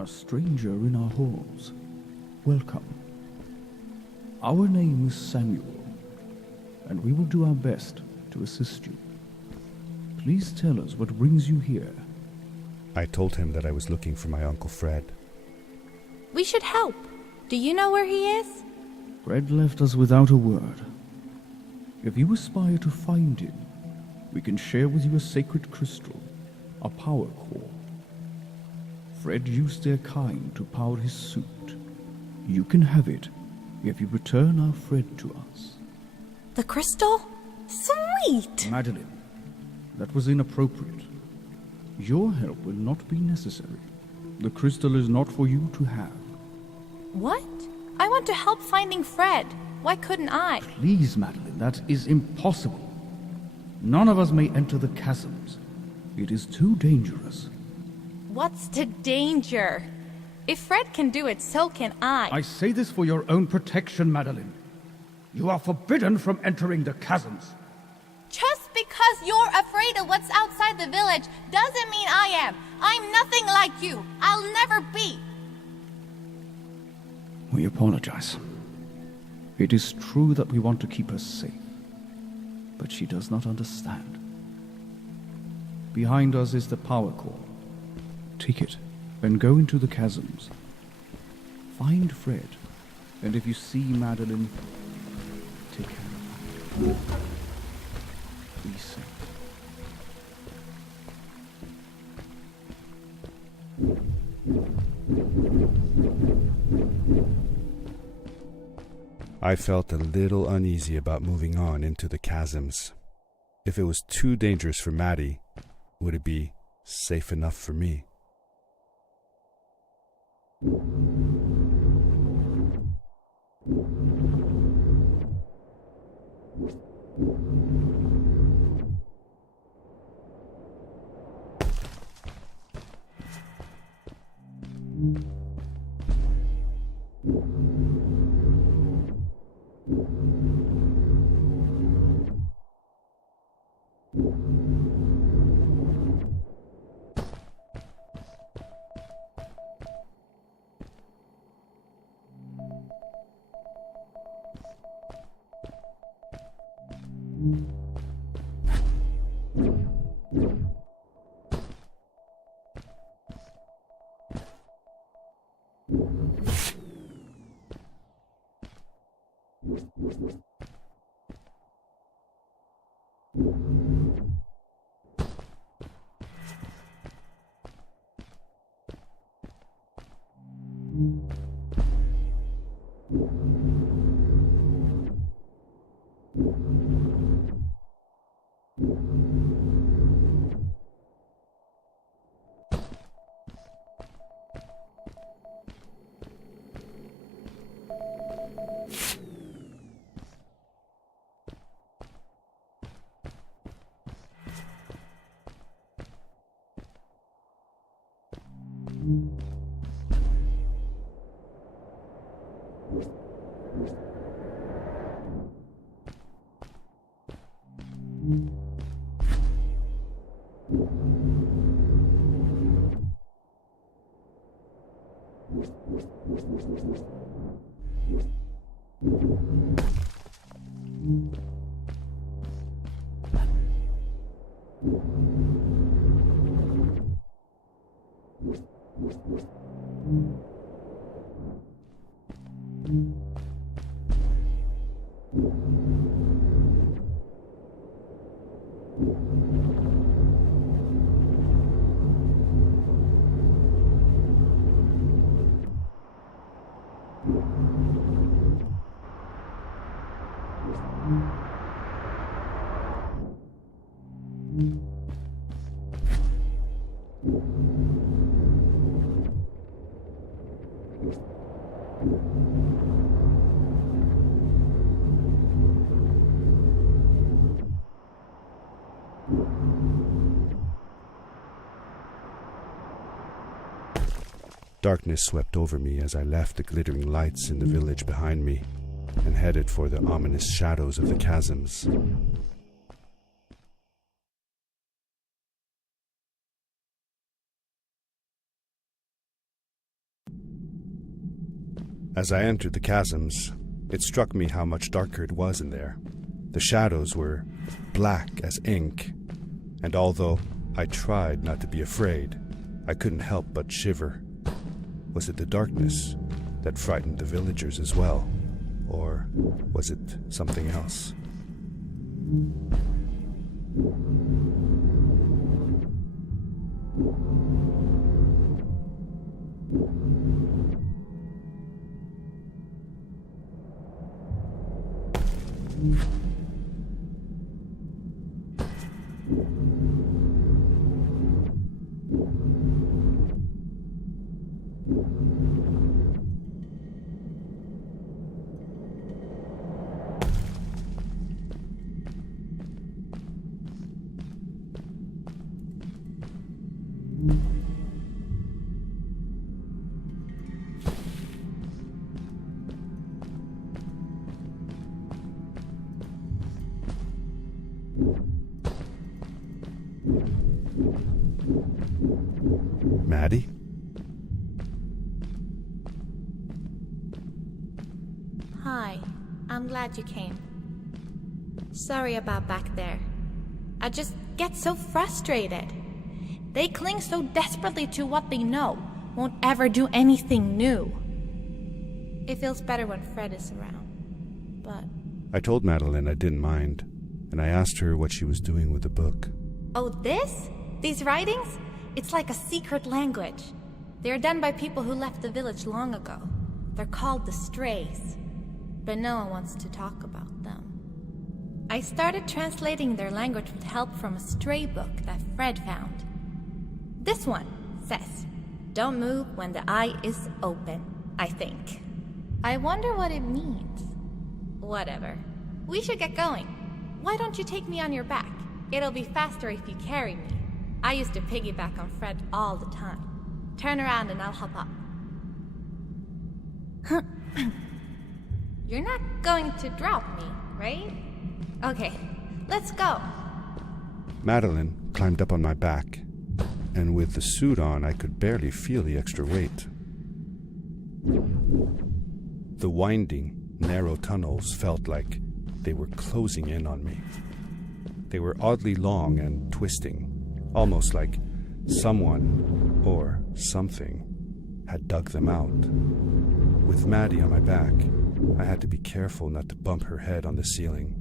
A stranger in our halls. Welcome. Our name is Samuel, and we will do our best to assist you. Please tell us what brings you here. I told him that I was looking for my Uncle Fred. We should help. Do you know where he is? Fred left us without a word. If you aspire to find him, we can share with you a sacred crystal, a power core. Fred used their kind to power his suit. You can have it if you return our Fred to us. The crystal? Sweet! Madeline, that was inappropriate. Your help will not be necessary. The crystal is not for you to have. What? I want to help finding Fred. Why couldn't I? Please, Madeline, that is impossible. None of us may enter the chasms. It is too dangerous. What's the danger? If Fred can do it, so can I. I say this for your own protection, Madeline. You are forbidden from entering the chasms. Just because you're afraid of what's outside the village doesn't mean I am. I'm nothing like you. I'll never be. We apologize. It is true that we want to keep her safe, but she does not understand. Behind us is the power core. Take it, and go into the chasms. Find Fred, and if you see Madeline, take care of her. Be safe. I felt a little uneasy about moving on into the chasms. If it was too dangerous for Maddie, would it be safe enough for me? Darkness swept over me as I left the glittering lights in the village behind me and headed for the ominous shadows of the chasms. As I entered the chasms, it struck me how much darker it was in there. The shadows were black as ink, and although I tried not to be afraid, I couldn't help but shiver. Was it the darkness that frightened the villagers as well, or was it something else? Maddie? Hi, I'm glad you came. Sorry about back there. I just get so frustrated. They cling so desperately to what they know, won't ever do anything new. It feels better when Fred is around, but... I told Madeline I didn't mind, and I asked her what she was doing with the book. Oh, this? These writings? It's like a secret language. They are done by people who left the village long ago. They're called the Strays, but no one wants to talk about them. I started translating their language with help from a stray book that Fred found. This one says, "Don't move when the eye is open," I think. I wonder what it means. Whatever. We should get going. Why don't you take me on your back? It'll be faster if you carry me. I used to piggyback on Fred all the time. Turn around and I'll hop up. You're not going to drop me, right? Okay, let's go. Madeline climbed up on my back, and with the suit on, I could barely feel the extra weight. The winding, narrow tunnels felt like they were closing in on me. They were oddly long and twisting, almost like someone or something had dug them out. With Maddie on my back, I had to be careful not to bump her head on the ceiling.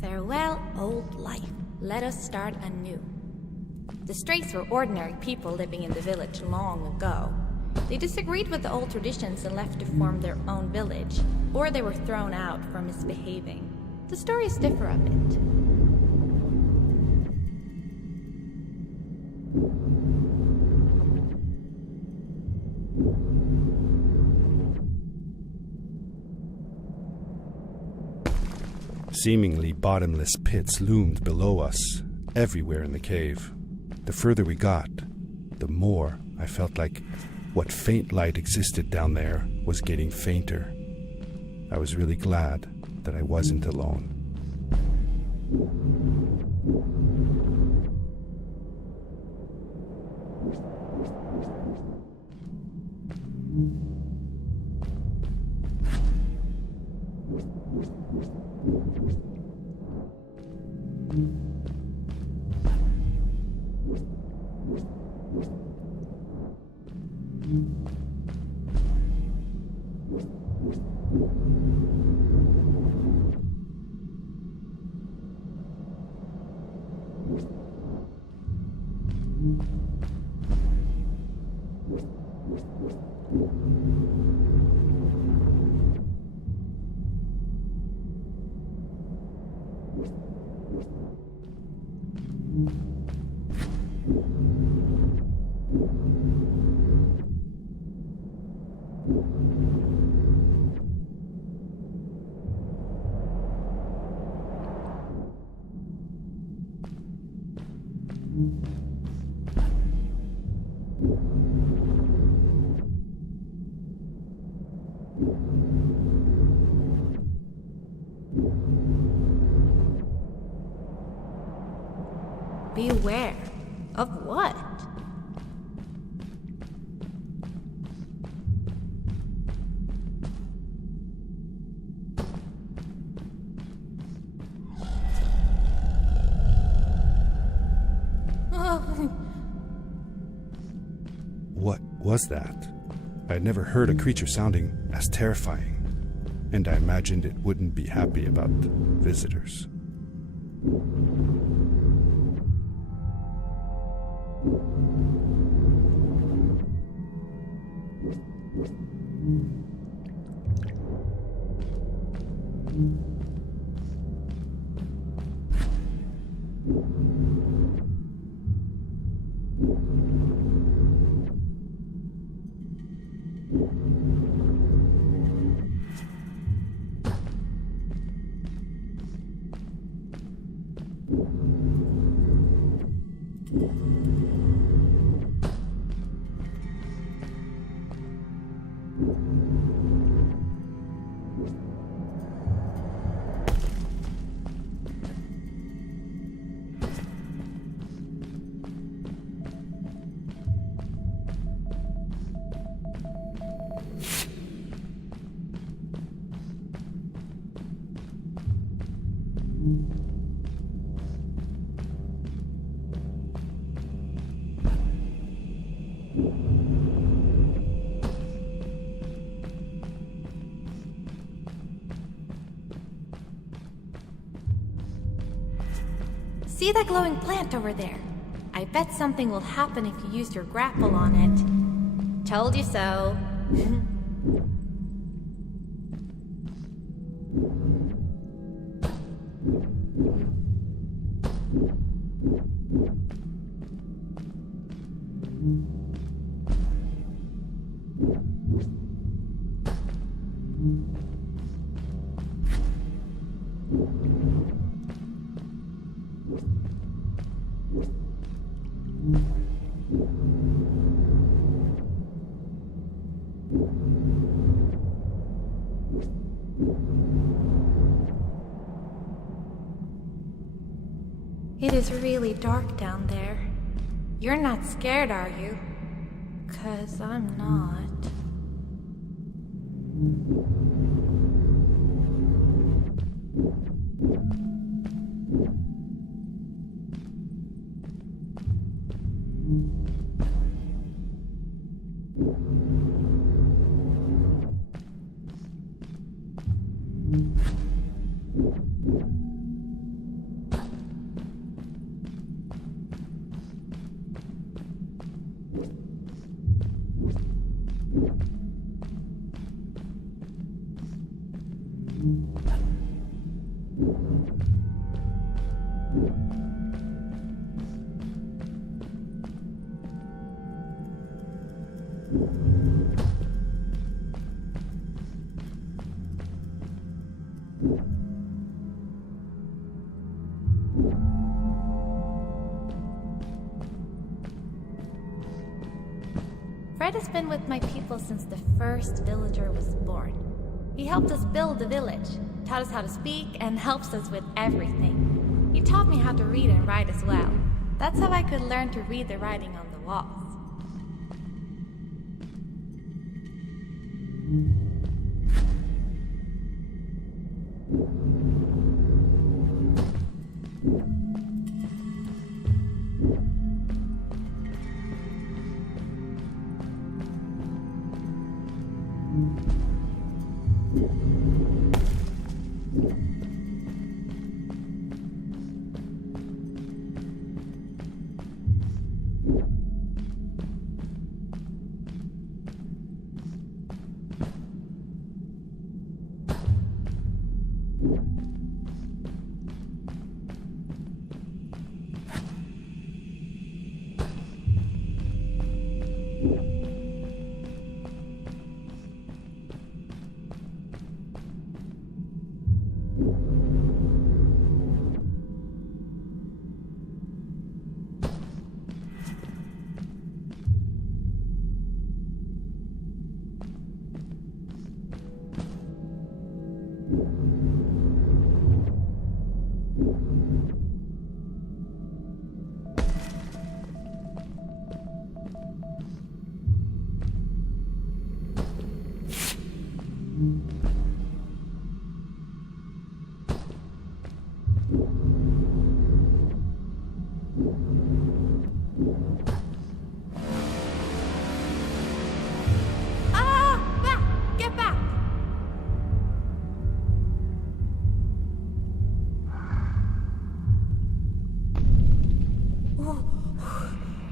Farewell, old life. Let us start anew. The Strays were ordinary people living in the village long ago. They disagreed with the old traditions and left to form their own village, or they were thrown out for misbehaving. The stories differ a bit. Seemingly bottomless pits loomed below us, everywhere in the cave. The further we got, the more I felt like what faint light existed down there was getting fainter. I was really glad that I wasn't alone. Beware of what? What was that? I had never heard a creature sounding as terrifying, and I imagined it wouldn't be happy about visitors. See that glowing plant over there? I bet something will happen if you use your grapple on it. Told you so. It is really dark down there. You're not scared, are you? 'Cause I'm not. Fred has been with my people since the first villager was born. He helped us build the village, taught us how to speak, and helps us with everything. He taught me how to read and write as well. That's how I could learn to read the writing on the walls. Get back!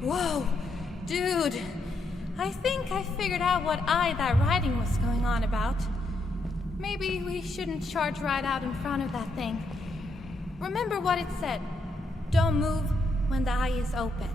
Whoa, dude. I think I figured out what that writing was going on about. Maybe we shouldn't charge right out in front of that thing. Remember what it said. Don't move when the eye is open.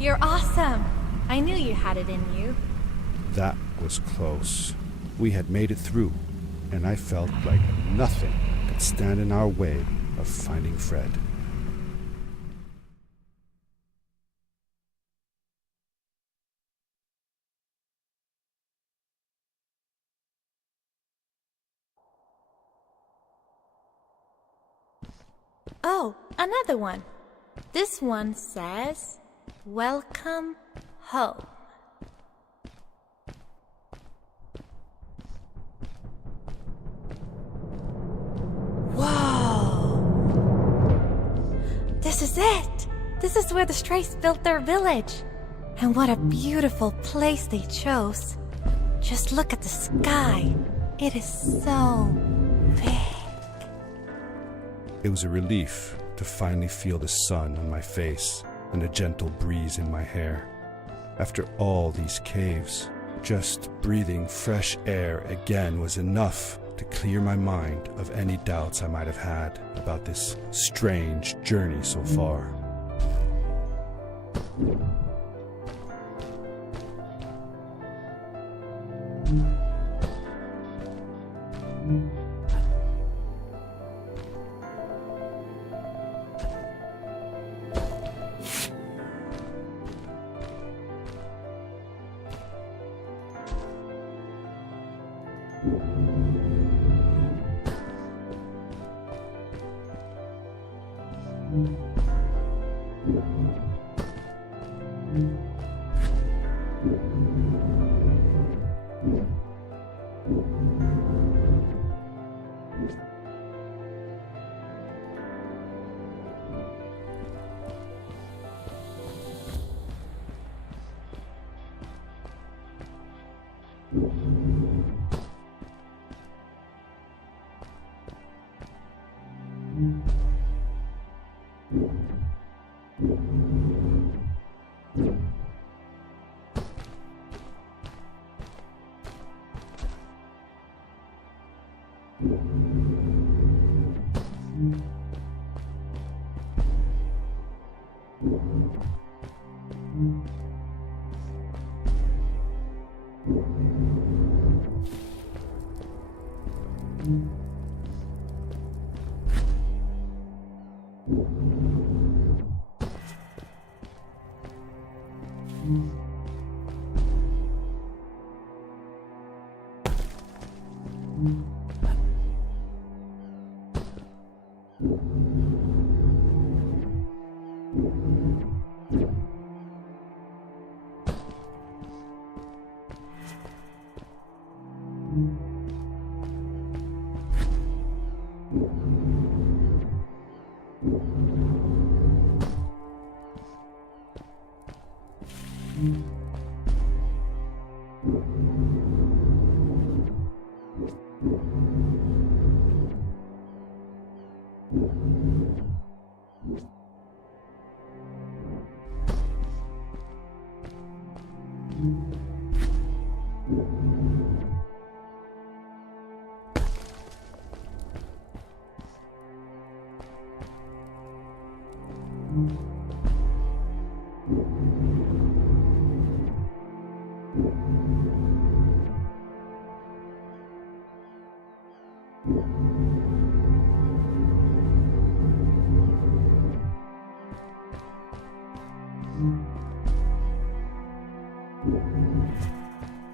You're awesome. I knew you had it in you. That was close. We had made it through, and I felt like nothing could stand in our way of finding Fred. Oh, another one. This one says, "Welcome home." Whoa! This is it! This is where the Strays built their village. And what a beautiful place they chose. Just look at the sky. It is so big. It was a relief to finally feel the sun on my face and a gentle breeze in my hair. After all these caves, just breathing fresh air again was enough to clear my mind of any doubts I might have had about this strange journey so far.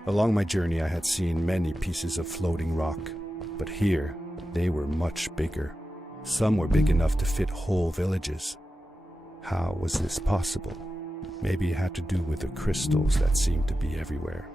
Along my journey, I had seen many pieces of floating rock, but here they were much bigger. Some were big enough to fit whole villages. How was this possible? Maybe it had to do with the crystals that seemed to be everywhere.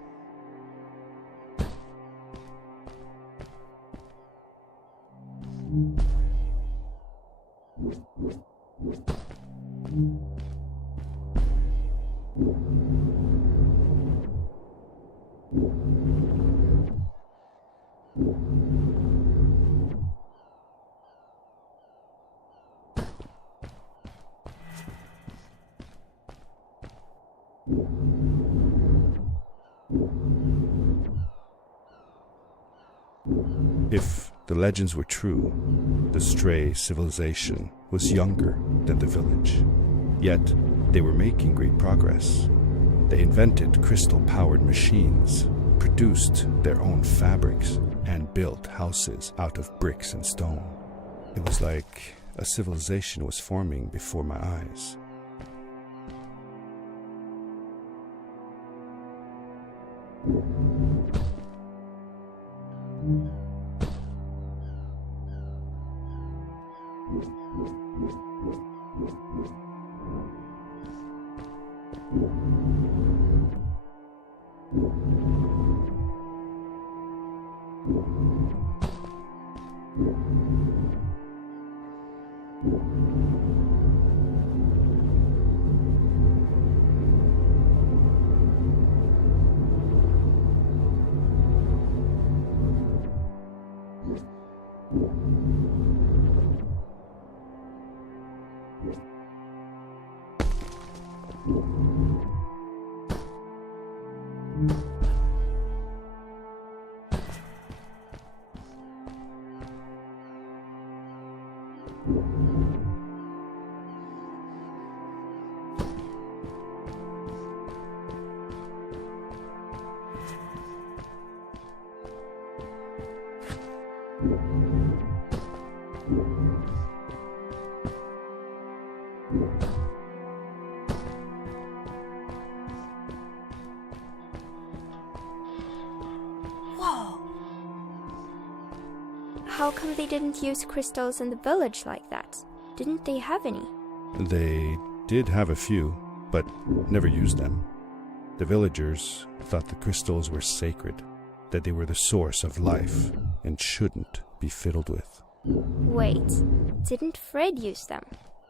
If the legends were true, the Stray civilization was younger than the village. Yet, they were making great progress. They invented crystal-powered machines, produced their own fabrics, and built houses out of bricks and stone. It was like a civilization was forming before my eyes. Whoa! How come they didn't use crystals in the village like that? Didn't they have any? They did have a few, but never used them. The villagers thought the crystals were sacred, that they were the source of life and shouldn't be fiddled with. Wait, didn't Fred use them?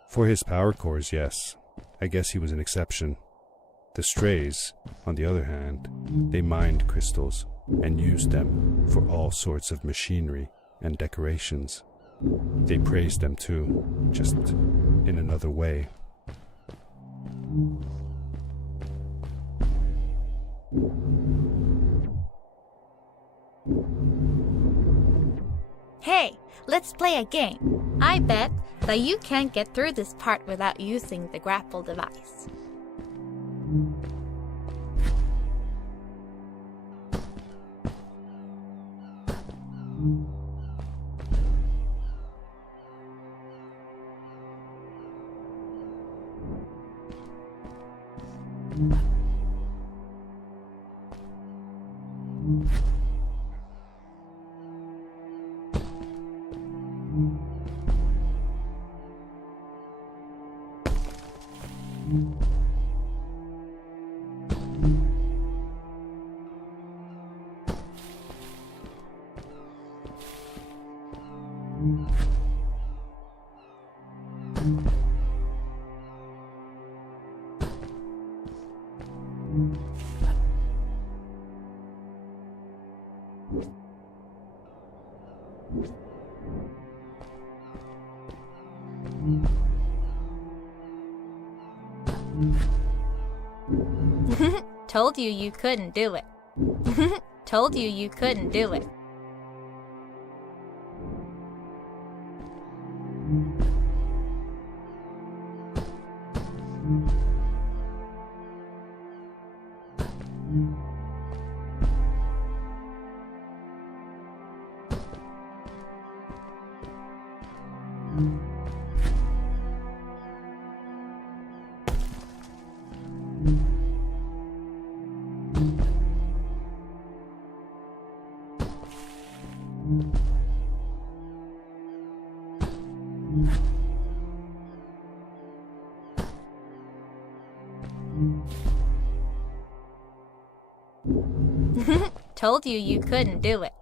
For his power cores, yes. I guess he was an exception. The strays, on the other hand, they mined crystals and used them for all sorts of machinery and decorations. They praised them too, just in another way. Hey, let's play a game. I bet that you can't get through this part without using the grapple device. Told you you couldn't do it. Told you you couldn't do it. Told you you couldn't do it.